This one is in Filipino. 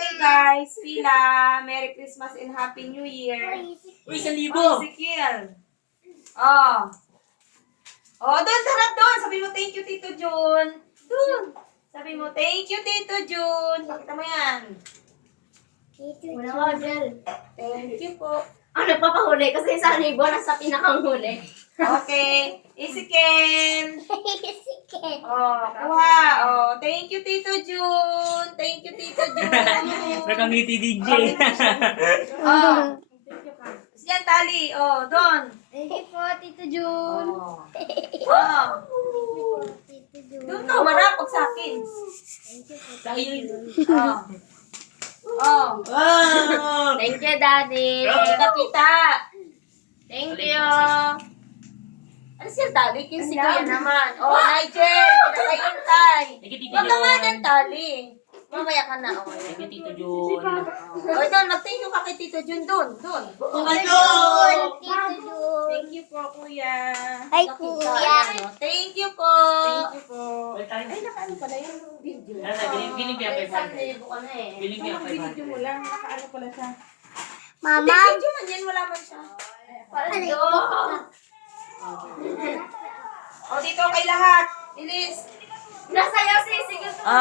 Okay guys, Pila, Merry Christmas and Happy New Year. Uy, 1,000. Oh, Ezekiel. Oh. Oh, doon, harap doon. Sabi mo, thank you, Tito Jun. Doon. Sabi mo, thank you, Tito Jun. Pakita mo yan. Una mo, Jel. Thank you po. Nagpapahuli kasi 1,000 nasa pinakang huli. Okay. Ezekiel. Oh, kuha. Oh, thank you, Tito Jun. Thank you, Tito Jun. Nakangiti DJ. Oh. Yan, tali. Oh, doon. Thank you po, Tito Jun. Oh. Oh. Doon ka, humarap pag sa akin. Sa iyo. Oh. Oh. Wow! Thank you, Daddy. Kita. Thank you. Ano siya, tali? Kasi kuya naman. Oh, Nigel. Pinakahintay. Thank you, Tito Huwag ka nga John. dyan, tali. Mamaya ka na. Oh, Thank you, Tito Jun. oh doon, mag-thank you ka kay Tito Jun. Doon, doon. Tito Jun. Thank you po, kuya. Ay, Nakita, kuya. ano. Thank you po. Thank you po. Ay, nakaano pala yung video. Biling niya 500. Buka na eh. Biling niya Ang binidyo mo 500. lang, nakaano pala siya. Hindi, video man yan. Wala man siya. Ano? O, dito kay lahat. Bilis. Nasayaw si Sige.